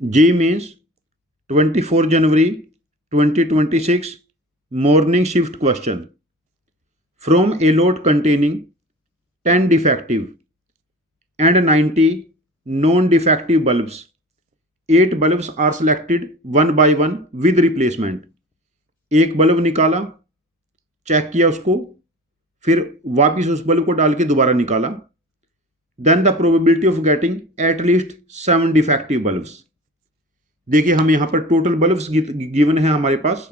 Ji mains 24 January 2026 morning shift question from a lot containing 10 defective and 90 non-defective bulbs 8 bulbs are selected one by one with replacement। एक bulb निकाला, check किया उसको, फिर वापिस उस bulb को डाल के दोबारा निकाला। Then the probability of getting at least 7 defective bulbs. देखिए हमें यहां पर टोटल बल्ब्स गिवन है हमारे पास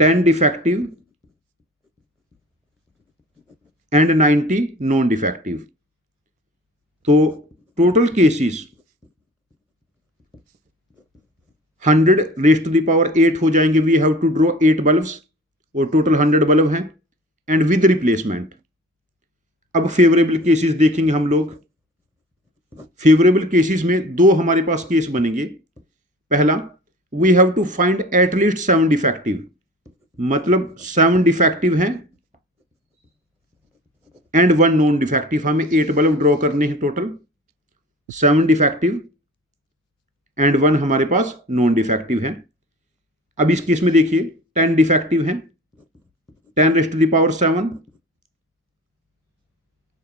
10 डिफेक्टिव एंड 90 नॉन डिफेक्टिव। तो total cases 100 raise to the power 8 हो जाएंगे। We have to draw 8 bulbs और टोटल 100 बल्ब हैं एंड विद रिप्लेसमेंट। अब फेवरेबल केसेस देखेंगे हम लोग। फेवरेबल केसेस में दो हमारे पास केस बनेंगे। पहला, we have to find at least 7 defective, मतलब 7 डिफेक्टिव हैं एंड 1 नॉन डिफेक्टिव। हमें 8 बल्ब ड्रॉ करने हैं, टोटल 7 डिफेक्टिव एंड 1 हमारे पास नॉन डिफेक्टिव है। अब इस केस में देखिए 10 डिफेक्टिव हैं, 10 रेज़ टू द पावर 7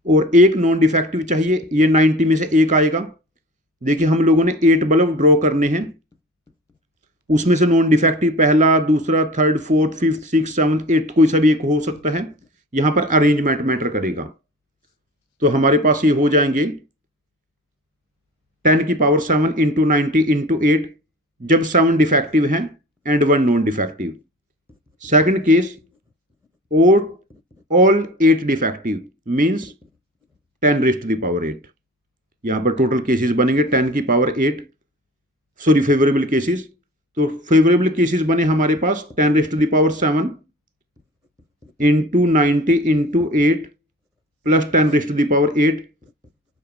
और एक नॉन डिफेक्टिव चाहिए, ये 90 में से एक आएगा। देखिए हम लोगों ने 8 बल्ब ड्रॉ करने हैं, उसमें से नॉन डिफेक्टिव पहला, दूसरा, third, fourth, fifth, six, seventh, eighth, कोई सा भी एक हो सकता है। यहां पर अरेंजमेंट मैटर करेगा। तो हमारे पास ये हो जाएंगे 10 की पावर 7 इंटू 90 इंटू 8, जब 7 डिफेक्टिव हैं and 1 non defective. Second case, all 8 defective means 10 raise to the power 8। यहां पर टोटल केसेस बनेंगे 10 की पावर 8, सॉरी फेवरेबल केसेस। तो फेवरेबल केसेस बने हमारे पास 10 raise to the power 7 into 90 into 8 plus 10 raise to the power 8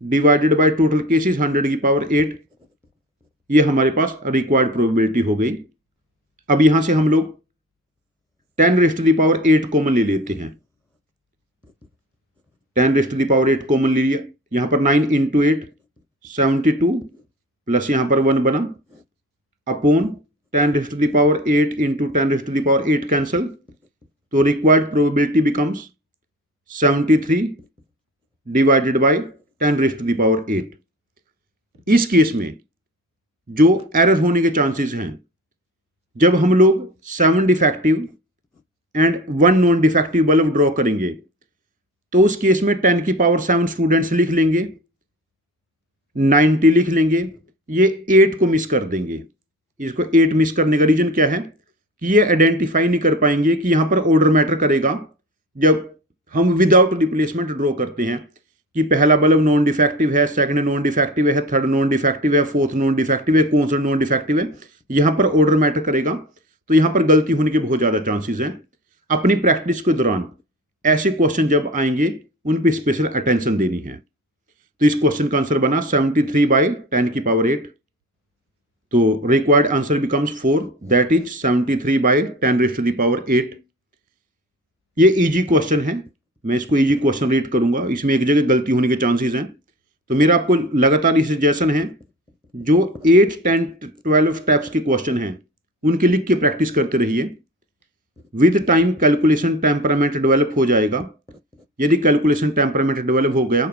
divided by total cases 100 की power 8। ये हमारे पास रिक्वायर्ड प्रोबेबिलिटी हो गई। अब यहां से हम लोग 10 raise to the power 8 common ले लेते हैं। 10 raise to the power 8 common ले लिया। यहां पर 9 इंटू 8 72 प्लस यहां पर 1 बना upon 10 raise to the power 8 into 10 raise to the power 8 cancel. तो required probability becomes 73 divided by 10 raise to the power 8। इस केस में जो एरर होने के चांसेस हैं, जब हम लोग 7 defective and 1 non defective bulb draw करेंगे, तो उस केस में 10 की पावर 7 स्टूडेंट्स लिख लेंगे, 90 लिख लेंगे, ये 8 को मिस कर देंगे। इसको 8 मिस करने का रीजन क्या है कि ये आइडेंटिफाई नहीं कर पाएंगे कि यहां पर ऑर्डर मैटर करेगा जब हम विदाउट रिप्लेसमेंट ड्रॉ करते हैं कि पहला बल्ब नॉन डिफेक्टिव है, सेकंड नॉन डिफेक्टिव है, थर्ड नॉन डिफेक्टिव है, फोर्थ नॉन डिफेक्टिव है, कौन सा नॉन डिफेक्टिव है। यहां पर ऑर्डर मैटर करेगा, तो यहां पर गलती होने के बहुत ज़्यादा चांसेस हैं। अपनी प्रैक्टिस के दौरान ऐसे क्वेश्चन जब आएंगे उन पे स्पेशल अटेंशन देनी है। तो इस क्वेश्चन का आंसर बना 73 बाई 10 की पावर 8। तो required answer becomes 4, that is 73 by 10 raise to the power 8। ये इजी क्वेश्चन है, मैं इसको इजी क्वेश्चन रेट करूंगा, इसमें एक जगह गलती होने के चांसेस हैं। तो मेरा आपको लगातार ये सजेशन है, जो 8, 10, 12 स्टेप्स के क्वेश्चन हैं उनके लिख के प्रैक्टिस करते रहिए। With time calculation temperament develop हो जाएगा। यदि कैलकुलेशन टेम्परामेंट डेवलप हो गया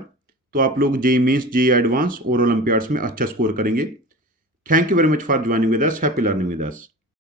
तो आप लोग जेईई मेंस, जेईई एडवांस और ओलंपियाड्स में अच्छा स्कोर करेंगे। Thank you very much for joining with us. Happy learning with us.